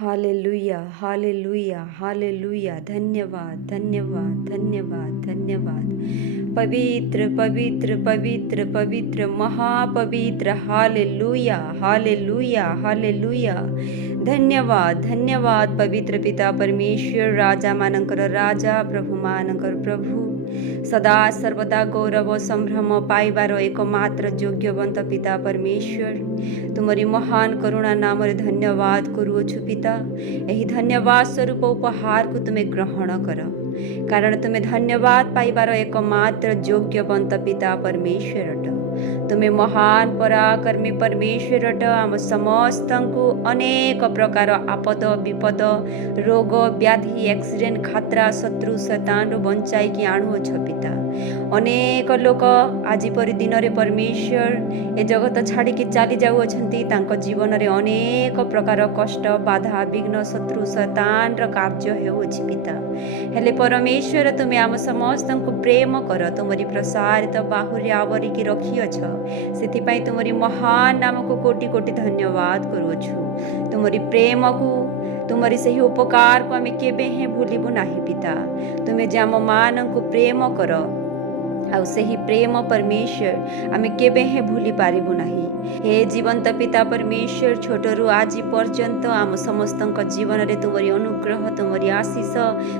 Hallelujah, hallelujah, hallelujah. धन्यवाद, धन्यवाद, धन्यवाद, धन्यवाद। पवित्र, पवित्र, पवित्र, पवित्र, महापवित्र। Hallelujah, hallelujah, hallelujah. धन्यवाद, धन्यवाद पवित्र पिता परमेश्वर, राजा मानकर राजा, प्रभु मानकर प्रभु, सदा सर्वदा गौरव संभ्रम पाइबार एकमात्र योग्यवंत पिता परमेश्वर, तुमरी महान करुणा नाम धन्यवाद करुअछु पिता। यही धन्यवाद स्वरूप उपहार को तुम्हें ग्रहण कर, कारण तुम्हें धन्यवाद पाइबार एकमात्र योग्यवंत पिता परमेश्वर अट। तुम्हें महान पराक्रमी परमेश्वर अट। आम समस्त को अनेक प्रकार आपद विपद रोग व्याधि एक्सीडेंट खतरा शत्रु शैतान बंचाई कि आणुअछ पिता। अनेक लोक आज परी दिन रे परमेश्वर ए जगत छाड़ी कि चली जाउछंती, तांको जीवन रे अनेक प्रकार कष्ट बाधा विघ्न शत्रु शैतान र कार्य हेउछि पिता। हेले परमेश्वर तुम्हें आम समस्त को प्रेम कर, तुमरी प्रसारित बाहुरे आवरिकी रखिअछ। सेथिपाई तुमरी महान नाम को कोटि कोटि धन्यवाद करुछु। तुमरी प्रेम को तुमरी सही उपकार को आम केबे हे भूलिबु नाही पिता। तुम्हें जे आम मान को प्रेम कर, आउ सही प्रेम परमेश्वर आम केबे हे भूली पारिबु नाही। हे जीवंत पिता परमेश्वर, छोटरू आज पर्यंत आम समस्त जीवन रे तुमरी अनुग्रह तुमरी आशीष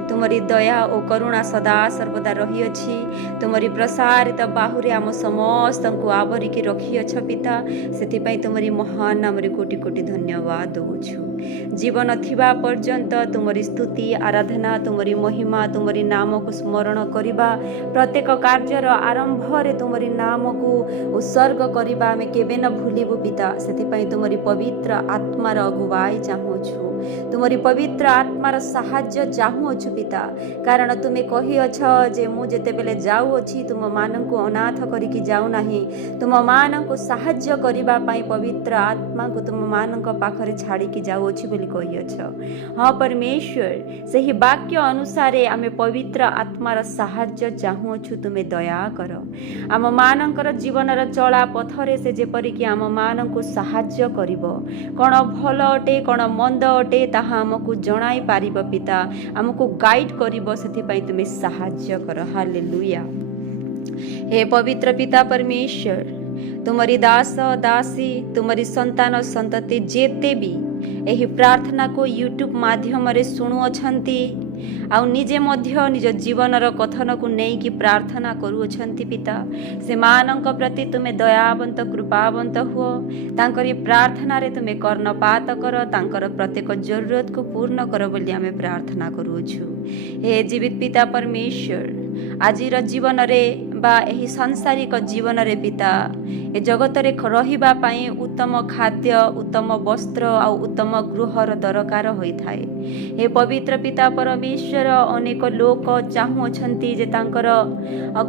तुमरी दया और करुणा सदा सर्वदा रही अछि। तुमरी प्रसारित बाहुरे आम समस्त को आवरिकी रखिअछ पिता। सेथिपाई तुमरी महान नाम रे कोटि कोटि धन्यवाद दउछु। जीवन थिबा पर्यंत तुमरी स्तुति आराधना तुमरी महिमा तुमरी नाम को स्मरण करिबा, प्रत्येक कार्यर आरंभ रे तुमरी नाम को उत्सर्ग करिबा आमे केबे न भूलिबु पिता। सेथिपाई तुमरी पवित्र आत्मार अगुवाई चाहुछु, तुमरी पवित्र आत्मार साहाय्य चाहुछु पिता। कारण तुमे कहिअछ जे मु जेते बेले जाउ अछि तुम मानन को अनाथ करिकी जाउ नाही, तुम मानन को साहाय्य करिबा पई पवित्र आत्मा को तुम मानन को पाखरे छाड़ी की जाउ अछि बोली कहिअछ। हाँ परमेश्वर, सही वाक्य अनुसार आमे पवित्र आत्मार साहाय्य चाहुछु। तुमे दया कर आम मानकर जीवनर चला पथरे से जेपरि कि आम मान को साहाय्य करिबो। कौन भल अटे कौन मंद अटे ताहा आमको जणाई पारिबो पिता, आमको गाइड करिबो। सेथिपाई तुमे साहाय्य कर। हालेलुया। हे पवित्र पिता परमेश्वर, तुमरी दास दासी तुमरी संतान संतति जेते भी यही प्रार्थना को यूट्यूब माध्यम रे सुनुअछंती आउ निजे मध्य निज जीवनर कथन को नहीं कि प्रार्थना करुअछंती पिता। से मानक प्रति तुमे दयावंत कृपावंत हुओ, तांकरी प्रार्थना रे तुमे कर्णपात कर, तांकर प्रत्येक जरूरत को पूर्ण कर बोली आमे प्रार्थना करुअछु। हे जीवित पिता परमेश्वर, आजिर जीवन रे बा एही सांसारिक जीवन रे पिता ए जगत रे रहिबा पई उत्तम खाद्य उत्तम वस्त्र आ उत्तम गृहर दरकार होई थाए। हे पवित्र पिता परमेश्वर, अनेक लोक चाहुअछंती जे तांकर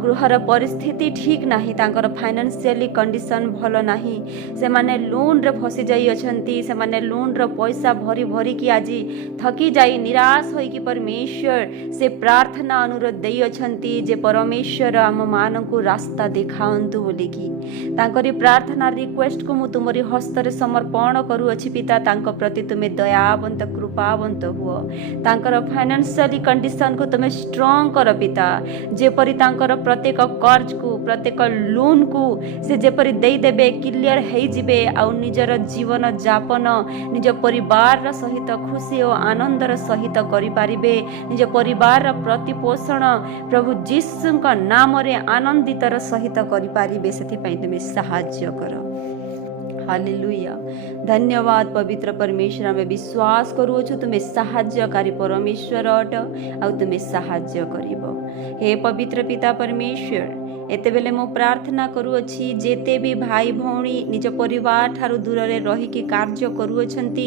गृहर परिस्थिति ठीक नाही, तांकर फाइनेंशियली कंडीशन भल नाही, से माने लोन रे फसी जाई अछंती, से माने लोन रो पैसा भरी भरी कि आजी थकी जाई निराश होई कि परमेश्वर से प्रार्थना अनुरोध देई अछंती जे परमेश्वर आम मान को रास्ता देखाउंतु बोलिकी तांकरी प्रार्थना रिक्वेस्ट को मु तुमरी हस्त रे समर्पण करूअछि पिता। तांको प्रति तुमे दयावंत कृपावंत हुओ, तांकर फाइनेंशियली कंडीशन को तुमे स्ट्रांग कर पिता। जेपरि तांकर प्रत्येक कर्ज को प्रत्येक लोन को से जेपरि देई देबे क्लियर हेई जिबे, आ निजर जीवन जापन निज परिवार सहित खुशी और आनंदर सहित करि पारिबे। निज परिवार प्रतिपोषण प्रभु जीसु नाम रे आनंदितर सहित करि पारिबे। सेथिपाई तुमे साहाय्य कर। हालेलुया। धन्यवाद पवित्र परमेश्वर, आमे विश्वास करूछु तुमे साहाय्यकारी परमेश्वर अट आ तुमे साहाय्य करिबो। हे पवित्र पिता परमेश्वर, एते बेले मो प्रार्थना करूअछि जेते भी भाई भौणी निज परिवार ठारू दूर रे रही कि कार्य करूअछंती,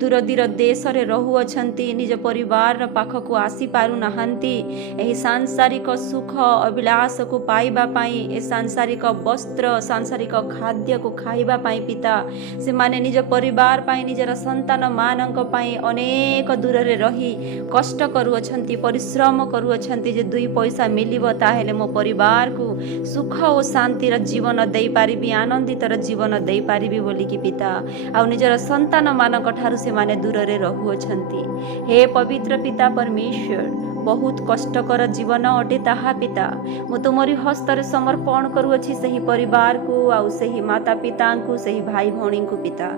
दूर दूर देश रे रहुअछंती, निज परिवार पाख को आसी पारु नाहंती, एही सांसारिक सुख अभिलाष को पाइबा पाई, ए सांसारिक वस्त्र सांसारिक खाद्य को खाइबा पाई पिता, से माने निज परिवार पाई निजर संतान मानक पाई अनेक दूर रे रही कष्ट करूअछंती, परिश्रम करूअछंती जे दुई पैसा मिलिबो ताहेले मो परिवार को सुख और शांतिर जीवन दे पारिबी, आनंदितर जीवन दे पारिबी बोलिकी पिता आ निजर संतान मानक ठारू से माने दूर रे रहुअछंती। हे पवित्र पिता परमेश्वर, बहुत कष्टकर जीवन अटे ताहा पिता मु तुमरी हस्तर समर्पण करुअछि सही परिवार को आउ सही माता पिता को, सही भाई भौणी को पिता,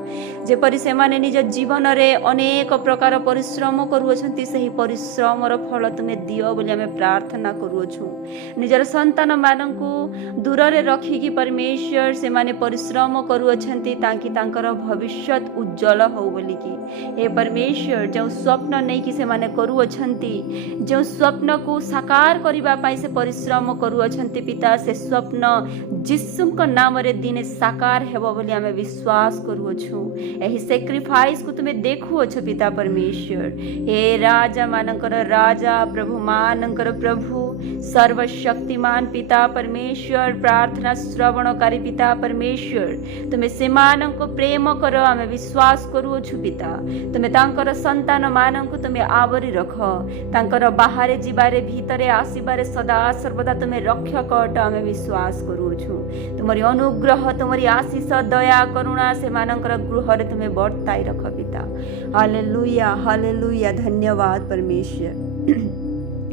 जेपरि से माने निज जीवन रे अनेक प्रकार परिश्रम करुअछंती सही परिश्रमर फल तुमे दियो बोली आमे प्रार्थना करुअछु। निजर संतान माननकु दूर रे रखिकी परमेश्वर से माने परिश्रम करुअछंती ताकि तांकर भविष्य उज्जवल हो बोलिकी। हे परमेश्वर, जो स्वप्न नहीं कि से माने करुअछंती, जो स्वप्न को साकार करिबा पाई से परिश्रम करुअछंती पिता, से स्वप्न जिसुमक नाम रे दिने साकार हेबो बोली आमे विश्वास करुअछु। एही सैक्रिफाइस को तुमे देखुअछ पिता परमेश्वर। हे राजा मानकर राजा, प्रभु मानकर प्रभु, सर्वशक्तिमान पिता परमेश्वर, प्रार्थना श्रवणकारी पिता परमेश्वर, तुमे सेमानंको प्रेम कर आमे विश्वास करुअछु पिता। तुमे तांकर संतान मानंको तुमे आवरी रख, तांकर बाहरे जिबारे भीतरे आसीबारे सदा सर्वदा तुमे रक्षक अट आमे विश्वास करुअछु। तुमरी अनुग्रह, तुमरी आशीष, दया करुणा से मानकर गृह रे तुमे बर्ताई रख पिता। हालेलुया हालेलुया, धन्यवाद परमेश्वर।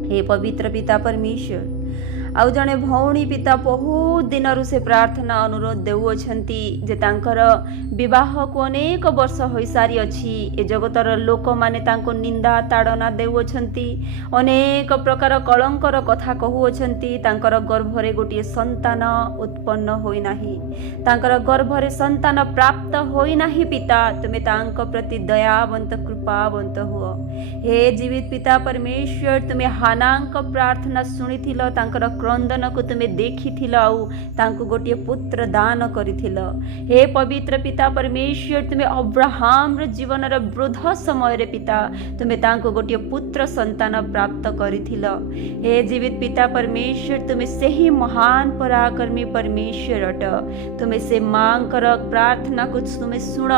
हे पवित्र पिता परमेश्वर, आउ जने भौणी पिता बहुत दिन से प्रार्थना अनुरोध देउछंती जे तांकर विवाह को अनेक वर्ष होई सारी अछि। ए जगतर लोक माने तांको निंदा ताड़ना देउछंती, अनेक प्रकार कलंकर कथा कहउछंती। तांकर गर्भरे गोटे संतान उत्पन्न होई नाही, तांकर गर्भरे संतान प्राप्त होई नाही पिता, तुमे तांक प्रति दयावंत कृपावंत हुओ। हे जीवित पिता परमेश्वर, तुमे हानांक प्रार्थना सुनिथिल, तांकर क्रंदन को तुमे देखिथिल, आउ तांको गोटे पुत्र दान करिथिल। हे पवित्र पिता परमेश्वर, तुमे अब्राहम र जीवन र वृद्ध समय रे पिता तुमे तांको गोटे पुत्र संतान प्राप्त करिथिल। हे जीवित पिता परमेश्वर, तुमे सेही महान पराक्रमी परमेश्वर अट। तुमे से मांग कर प्रार्थना को तुमे सुन,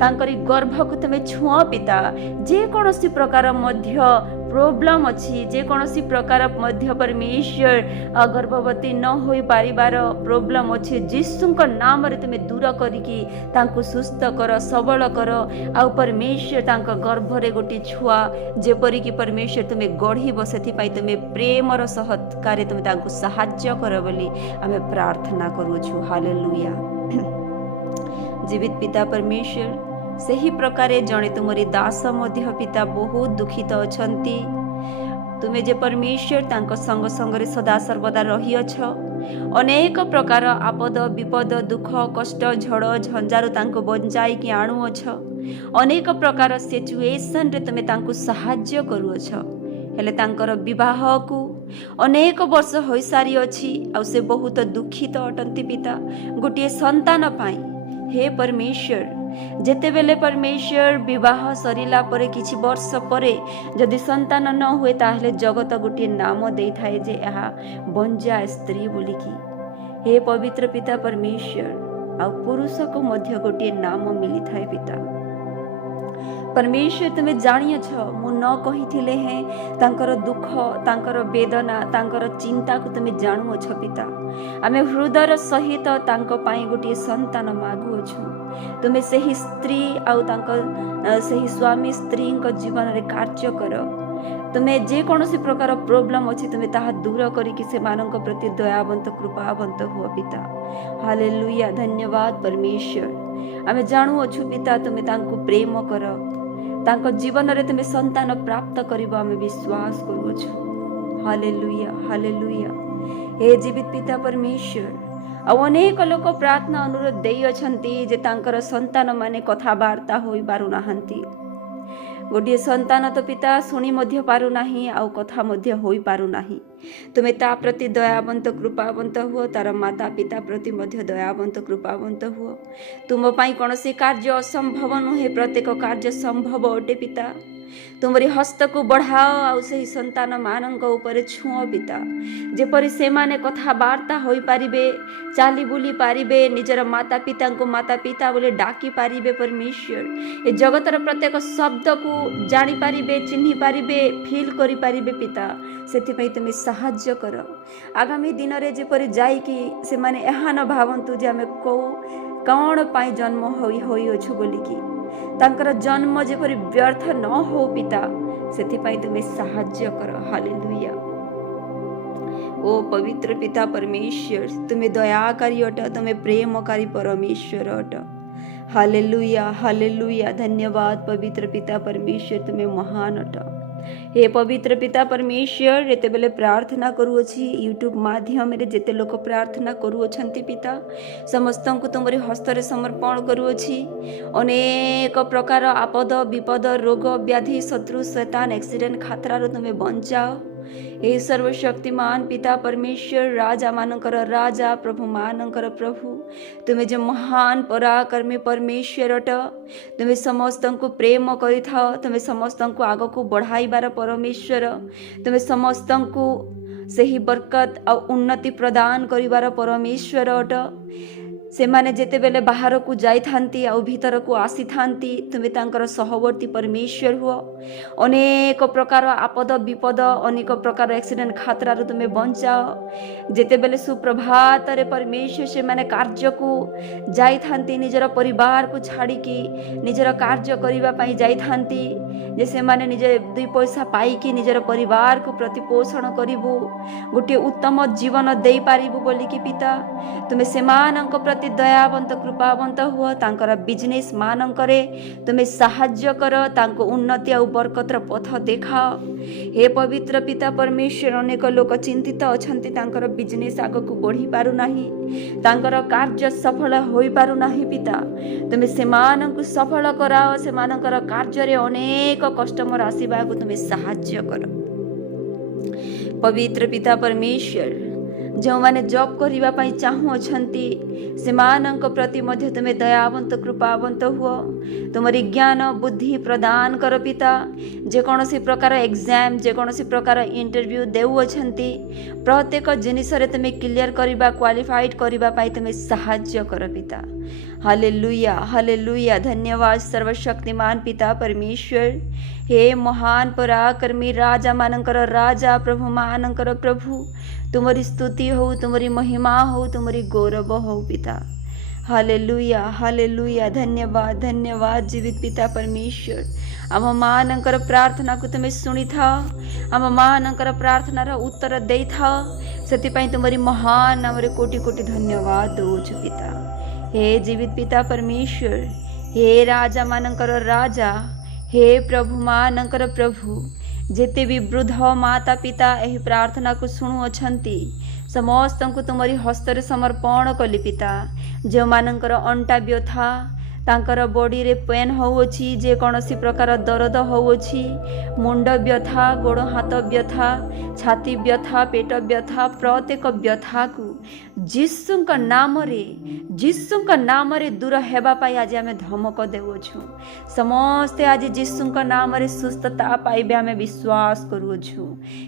तांकरी गर्भ को तुमे छुआ पिता। जे कोनोसी प्रकार मध्य प्रोब्लेम अच्छी, जे कोनोसी प्रकार मध्य परमेश्वर गर्भवती न होई पारिबार प्रोब्लेम अच्छे, जीसुक नाम रे तुमे दूर करिकी तांको सुस्थ कर, सबल कर। आउ परमेश्वर तांको गर्भ रे गोटे छुआ जेपरि कि परमेश्वर तुमे गढ़ी बसेथि पाई तुमे प्रेमर सहत्कार तुमे तांको सहाय्य कर बोली आमे प्रार्थना करूछु। हालेलुया। जीवित पिता परमेश्वर, सही प्रकारे जणे तुमरी दास मध्य पिता बहुत दुखित अछंती। तुमे जे परमेश्वर तांको संग संग रे सदा सर्वदा रही अछ। अनेक प्रकार आपद विपद दुख कष्ट झड़ झंझारू तांको बंचाई कि आणु अछ। अनेक प्रकार सिचुएशन रे तुमे तांको सहाय्य करू अछ। हेले तांकर विवाह को अनेक वर्ष होई सारी अछि, आ से बहुत दुखित अटंती पिता गोटे संतान पाई। हे परमेश्वर, जेते बेले परमेश्वर विवाह सरिला परे किछि वर्ष परे जदि संतान न हुए ताहले जगत गोटे नाम दे थाए जे यहा बंजा स्त्री बोलिकी। हे पवित्र पिता परमेश्वर, आ पुरुष को मध्य गोटे नाम मिली थाए पिता परमेश्वर। तुमे जानियछ मु न कहिथिले हैं तांकर दुख, तांकर वेदना, तांकर चिंता को तुमे जानुअछ पिता। आमे हृदय सहित तांको पाई गोटे संतान मागुअछु। तुमे सही स्त्री आउ तांकर सही स्वामी स्त्री को जीवन रे कार्य कर। तुमे जे कोनोसी प्रकार प्रोब्लेम अछि तुमे ताहा दूर करिकि से मानक प्रति दयावंत कृपावंत हुआ पिता। हालेलुया, धन्यवाद परमेश्वर। आमे जानुअछु पिता तुमे तांको प्रेम कर, तांको जीवन रे तुमे संतान प्राप्त करिबो आमे विश्वास करूछु। Hallelujah hallelujah. हे जीवित पिता परमेश्वर, आ अनेक लोक प्रार्थना अनुरोध देई अछंती जे तांकर संतान माने कथावार्ता होई पारु नाहंती। गोटे संतान तो पिता शुणी मध्य पारु नाही, आउ कथा मध्य होई पारु नाही। तुमे ता प्रति दयावंत कृपावंत हुओ, तार माता पिता प्रति मध्य दयावंत कृपावंत हुओ। तुम पाई कोनोसी कार्य असंभव नुहे, प्रत्येक कार्य संभव अटे पिता। तुमरी हस्त को बढ़ाओ आउ से संतान मानक ऊपर छुओ पिता जेपरि से माने कथबार्ता होई पारिबे चाली बुली पारिबे निजर माता पिता को माता पिता बोले डाकी पारिबे परमेश्वर ए जगतर प्रत्येक शब्द को जानी पारिबे चिन्ही पारिबे फील करि पारिबे पिता सेथिपई तुम साहाय्य कर आगामी दिन रे जेपरि जाइकी से माने एहा न भावंतु जे आमे को कौन पाई जन्म होई अछु बोलिकी तांकर जन्म जेपरि व्यर्थ न हो पिता सेथिपई तुम साहाय्य कर हालेलुया। ओ पवित्र पिता परमेश्वर तुम्हें दयाकारी अट तुम्हें प्रेमकारी परमेश्वर अट हालेलुया हालेलुया। धन्यवाद पवित्र पिता परमेश्वर तुम्हें महान अट। हे पवित्र पिता परमेश्वर एते बेले प्रार्थना करूअछि यूट्यूब माध्यम रे जेते लोक प्रार्थना करूअछंती पिता समस्त को तुमरी हस्तरे समर्पण करूअछि। अनेक प्रकार आपद विपद रोग व्याधि शत्रु शैतान एक्सीडेंट खतरा रो तुम्हें बचाओ। हे सर्वशक्तिमान पिता परमेश्वर राजा मानकर राजा प्रभु मानकर प्रभु तुम्हें जो महान पराक्रमी परमेश्वर अट तुम्हें समस्त को प्रेम करि थाओ तुम्हें समस्त को आग को बढ़ाइबार परमेश्वर तुम्हें समस्त को सही बरकत और उन्नति प्रदान करिबार परमेश्वर अट। से माने जेते बेले बाहर को जाई थांती आ भीतर को आसी थांती तुम्हें तांकर सहवर्ती परमेश्वर हुआ। अनेक प्रकार आपद विपद अनेक प्रकार एक्सीडेंट खतरा तुम्हें बचाओ। जेते बेले सुप्रभात रे परमेश्वर से माने कार्य को जाई थांती निजर परिवार को छाड़ी की निजर कार्य करिबा पई जाई थांती जे से माने निजे दुई पैसा पाई की निजर परिवार को प्रतिपोषण करिबो गोटे उत्तम जीवन देई पारिबो बोली की पिता तुम्हें सेमानक प्रति दयावंत कृपावंत हुआ तांकर बिजनेस मानकरे तुम्हें साहाय्य कर तांको उन्नति और बरकतर पथ देखाओ। हे पवित्र पिता परमेश्वर अनेक लोक चिंतित अछंती तांकर बिजनेस आगक बढ़ी पारु नाही तांकर कार्य सफल होई पारु नाही पिता तुम्हें सेमानक सफल कराओ सेमानकर कार्य रे अनेक कस्टमर आसीबा को तुम्हें साहाय्य कर। पवित्र पिता परमेश्वर जो माने जॉब करिबा पई चाहू अछंती सेमानक प्रति मध्य तुम्हें दयावंत कृपावंत हुआ तुमरी ज्ञान बुद्धि प्रदान कर पिता जेकोसी प्रकार एग्जाम जेकोसी प्रकार इंटरव्यू देउ अछंती प्रत्येक जिनिस रे तुम्हें क्लियर करिबा क्वालिफाइड करिबा पई तुम्हें साहाय्य कर पिता हालेलुया हालेलुया। धन्यवाद सर्वशक्तिमान पिता परमेश्वर हे महान पराक्रमी राजा मानकर राजा प्रभु मानकर प्रभु तुमरी स्तुति हो तुमरी महिमा हो तुमरी गौरव हो पिता हालेलुया हालेलुया। धन्यवाद धन्यवाद जीवित पिता परमेश्वर आम मानकर प्रार्थना को तुम्हें सुनी था आम मानकर प्रार्थनार उत्तर दे था से तुमरी महान नाम कोटि कोटि धन्यवाद दौच पिता। हे जीवित पिता परमेश्वर हे राजा मानकर राजा हे प्रभु मानकर प्रभु जेते भी वृद्ध माता पिता यही प्रार्थना को शुणु अछंती समस्त को तुमरी हस्ତରେ समर्पण कली पिता जो मानकर अंटा व्यथा तांकर बॉडी रे पेन होउछि जे कोनोसी प्रकार दर्द होउछि मुंड व्यथा गोड़ हाथ व्यथा छाती व्यथा पेट व्यथा प्रत्येक व्यथा को जीसुंका नाम रे दूर हेबा पाई आज आमे धमक देउछु समस्ते आज जीसुंका नाम रे सुस्थता पाइबे आमे विश्वास करूछु।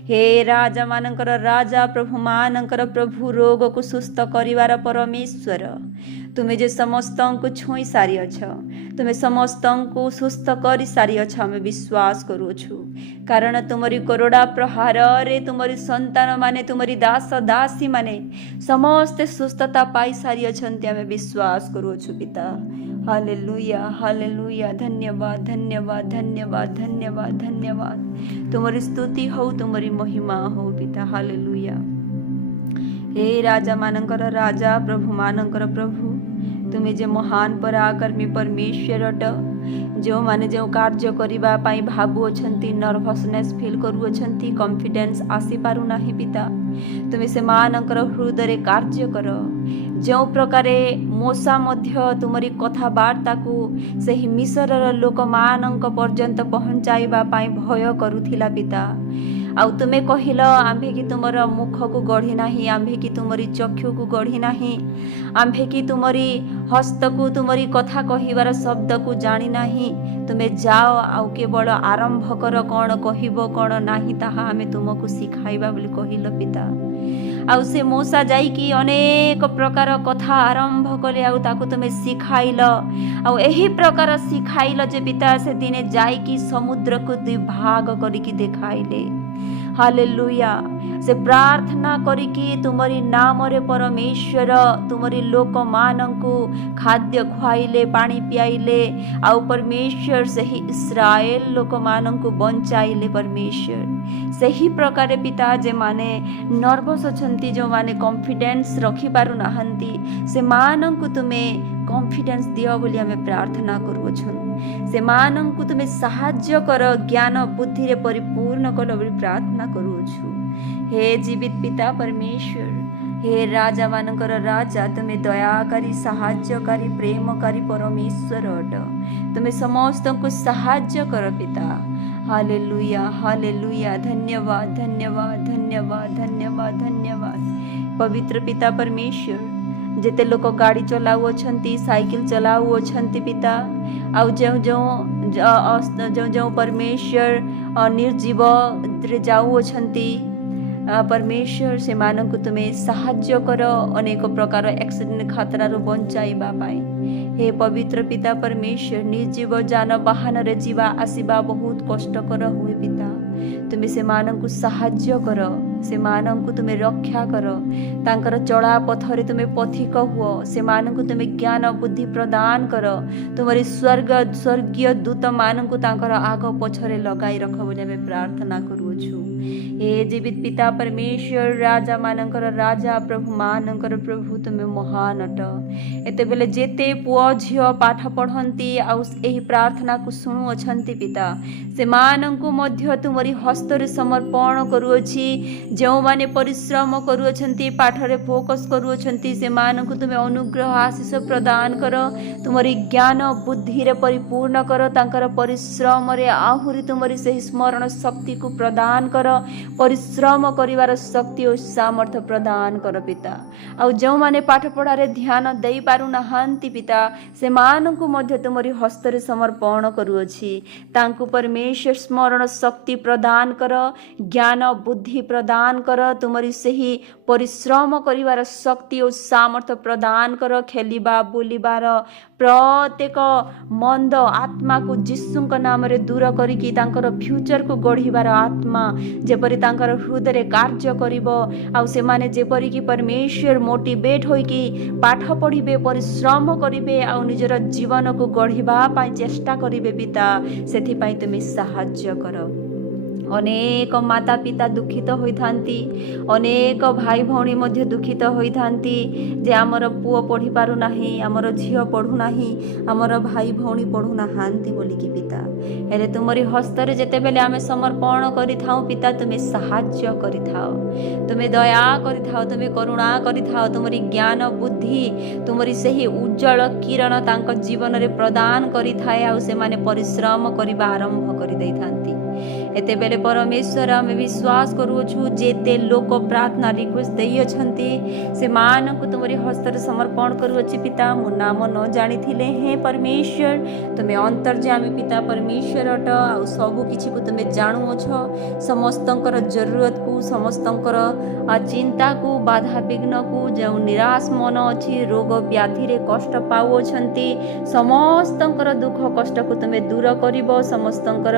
हे राजा मानकर राजा प्रभु मानकर प्रभु रोग को सुस्थ करिवार परमेश्वर तुम्हें जे समस्त को छुई सारी अछ तुम्हें समस्त को सुस्थ करी सारी अछ आमे विश्वास करूछु कारण तुमरी करोड़ा प्रहार रे तुमरी संतान माने तुमरी दास दासी माने समस्त सुस्थता पाई सारी अछंती आमे विश्वास करूछु पिता हालेलुया हालेलुया। धन्यवाद धन्यवाद धन्यवाद धन्यवाद धन्यवाद तुमरी स्तुति हो तुमरी महिमा हो पिता हालेलुया। हे राजा मानकर राजा प्रभु मानकर प्रभु तुम्हें जे महान पराक्रमी परमेश्वर अट जो माने जो कार्य करिबा पाई भाबु अछंती नर्वसनेस फील करू अछंती कॉन्फिडेंस आसी पारु नाही पिता तुम्हें से मानकर हृदय कार्य कर जो प्रकारे मोसा मध्य तुमरी कथबार्ता को सही मिसरर लोक मानक पर्यंत पहुंचाइबा पाई भय करुथिला पिता आउ तुमे कहिल आम्भे कि तुमर मुख को गढ़ी नाही, आम्भे कि तुमरी चक्षु को गढ़ी नाही, आम्भे कि तुमरी हस्त को तुमरी कथा कहिबार शब्द को जानी नाही। तुमे जाओ आउ केवल आरंभ कर, कौन कहिबो कौन नाही ताहा आमे तुमको शिखाइबा बोली कहिल पिता। आउ से मूसा जाइकी अनेक प्रकार कथा आरंभ कले, आउ ताकू तुमे शिखाइल, आउ एही प्रकार शिखाइल जे पिता से दिने जाइकी समुद्र को दुई भाग करिकी देखाइले। हालेलुया। से प्रार्थना करिकी तुमरी नाम रे परमेश्वर तुमरी लोक मानंकु खाद्य खुआइले, पानी पियाइले, आउ परमेश्वर सही इस्राएल लोक मानंकु बंचाइले। परमेश्वर सही प्रकार पिता जे माने नर्वस अछंती, जो माने कॉन्फिडेंस रखी पारु नाहंती, से मानंकु तुमे कॉन्फिडेंस दियो बोली हमें प्रार्थना करूछन। से मानंकु तुमे साहाय्य कर, ज्ञान बुद्धि रे परिपूर्ण कर बोली प्रार्थना करूछु। हे जीवित पिता परमेश्वर, हे राजा मानकर राजा, तुमे दयाकारी, साहाय्यकारी, प्रेमकारी परमेश्वर अट। तुमे समस्त को साहाय्य कर पिता। Hallelujah hallelujah. धन्यवाद धन्यवाद धन्यवाद धन्यवाद धन्यवाद। पवित्र पिता परमेश्वर, जेते लोक गाड़ी चलाऊ, साइकिल चलाऊ पिता, आउ जो जो जो जो परमेश्वर निर्जीव जाऊ परमेश्वर, से मानक तुम्हें साहाय्य कर अनेक प्रकार एक्सीडेंट खतरा बंचाइबा पाई। हे पवित्र पिता परमेश्वर, निर्जीव जान वाहन रे जीवा आसीबा बहुत कष्टकर हुए पिता। तुम्हें से मानक साहाय्य कर, से मानक तुम्हें रक्षा कर, तांकर चला पथरे तुम्हें पथिक हुओ, से मानक तुम्हें ज्ञान बुद्धि प्रदान कर। तुम्हारी स्वर्गीय दूत मानक तांकर आग पछरे लगाई रख बोली आमे प्रार्थना करूछु। हे जीवित पिता परमेश्वर, राजा मानकर राजा, प्रभु मानकर प्रभु, तुम्हें महान अट। एते बेले जेते पुओ झियो पाठ पढ़ंती आउ एही प्रार्थना को सुनु अछंती पिता, से मानंकु मध्य तुमरी हस्ତରେ समर्पण करूअछि। जो माने परिश्रम करूअछंती, पाठरे फोकस करूअछंती, से मानंकु तुमे अनुग्रह आशीष प्रदान कर, तुमरी ज्ञान बुद्धि रे परिपूर्ण कर, तांकर परिश्रम रे आहुरी तुमरी से स्मरण शक्ति को प्रदान कर, परिश्रम करिवार शक्ति और सामर्थ्य प्रदान कर पिता। आउ जो माने पाठ पढ़ारे ध्यान दे पारु नाहांती पिता, से मानंकु मध्य तुमरी हस्ତରେ समर्पण करूअछि। तांकु परमेश्वर स्मरण शक्ति प्रदान कर, ज्ञान बुद्धि प्रदान कर, तुमरी सही परिश्रम करिवार शक्ति और सामर्थ्य प्रदान कर। खेलिबा बोलिबार प्रत्येक मंद आत्मा को जीशुक नाम रे दूर करिकी तांकर फ्यूचर को गढ़िबार आत्मा जेपरि तांकर हृदय रे कार्य करिवो, आउ से माने जेपरि की परमेश्वर मोटिवेट होइकी पाठ पढ़िबे, परिश्रम करिबे, आउ निजर जीवन को गढ़िबा पाई चेष्टा करिबे पिता। सेथि पाई तुमे साहाय्य कर। अनेक माता पिता दुखित होइथांती, अनेक भाई भौणी मध्य दुखित होइथांती जे आमर पुओ पढ़ी पारु नाही, आमर झियो पढ़ु नाही, आमर भाई भौणी पढ़ु नाहांती बोलिकी पिता। हेले तुमरी हस्तरे जेते बेले आमे समर्पण करिथाउ पिता, तुमे साहाय्य करिथाओ, तुमे दया करिथाओ, तुमे करुणा करिथाओ। तुमरी ज्ञान बुद्धि, तुमरी सही उज्जवल किरण तांक जीवन रे प्रदान करिथाए, आउ से माने परिश्रम करिबा आरंभ करि दैथांती। एते बेले परमेश्वर आमे विश्वास करूछु, जेते लोक प्रार्थना रिक्वेस्ट देई अछंती, से मानक तुमरी हस्ତରେ समर्पण करूछि पिता। मो नाम न जानिथिले हे परमेश्वर, तुमे अंतर्यामी पिता परमेश्वर अट, आउ सबु किछि को तुमे जानु अछो। समस्तंकर जरूरत को, समस्तंकर चिंता को, बाधा विघ्न को, जो निराश मन अछि, रोग व्याधि रे कष्ट पाउ अछंती, समस्तंकर दुख कष्ट को तुमे दूर करिवो, समस्तंकर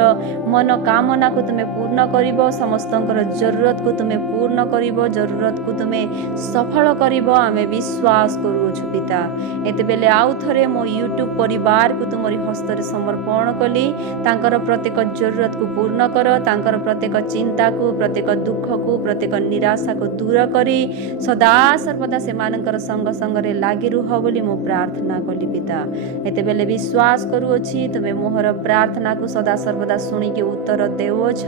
मन कामना को तुमे पूर्ण करिवो, समस्तंकर जरूरत को तुमे पूर्ण करिवो, जरूरत को तुमे सफल करिवो, आमे विश्वास करूछु पिता। एते बेले आउ थरे मो यूट्यूब परिवार को तुमरी हस्ତରେ समर्पण कली, तांकर प्रत्येक जरूरत को पूर्ण कर, तांकर प्रत्येक चिंता को, प्रत्येक दुख को, प्रत्येक निराशा को दूर करी सदा सर्वदा से मानकर संग संग रे लागी रुह बोली मो प्रार्थना कली पिता। एते बेले विश्वास करूछि, तुमे मोहर प्रार्थना को सदा सर्वदा सुनी के उत्तर देव ପାଉଅଛ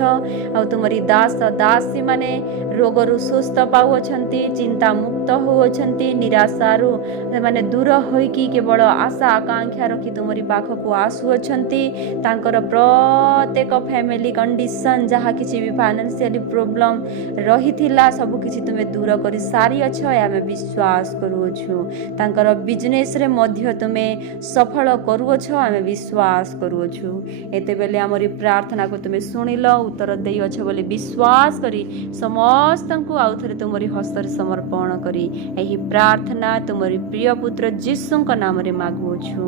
ଆଉ ତୁମରି ଦାସ ଦାସୀ ମାନେ ରୋଗରୁ ସୁସ୍ଥ ପାଉଅଛନ୍ତି, ଚିନ୍ତା ମୁକ୍ତ ହେଉଅଛନ୍ତି, ନିରାଶାରୁ ସେମାନେ ଦୂର ହୋଇକି କେବଳ ଆଶା ଆକାଂକ୍ଷା ରଖି ତୁମରି ପାଖକୁ ଆସୁଅଛନ୍ତି। ତାଙ୍କର ପ୍ରତ୍ୟେକ ଫ୍ୟାମିଲି କଣ୍ଡିସନ୍ ଯାହା କିଛି ବି ଫାଇନାନ୍ସିଆଲି ପ୍ରୋବ୍ଲେମ୍ ରହିଥିଲା ସବୁକିଛି ତୁମେ ଦୂର କରି ସାରିଅଛ, ଆମେ ବିଶ୍ୱାସ କରୁଅଛୁ। ତାଙ୍କର ବିଜନେସ୍ରେ ମଧ୍ୟ ତୁମେ ସଫଳ କରୁଅଛ, ଆମେ ବିଶ୍ୱାସ କରୁଅଛୁ। ଏତେବେଳେ ଆମରି ପ୍ରାର୍ଥନାକୁ ତୁମେ ଶୁଣିଲ, ଉତ୍ତର ଦେଇଅଛ ବୋଲି ବିଶ୍ୱାସ କରି ସମସ୍ତଙ୍କୁ ଆଉ ଥରେ ତୁମରି ହସ୍ତରେ ସମର୍ପଣ କରି ଏହି ପ୍ରାର୍ଥନା ତୁମରି ପ୍ରିୟ ପୁତ୍ର ଯୀଶୁଙ୍କ ନାମରେ ମାଗୁଅଛୁ,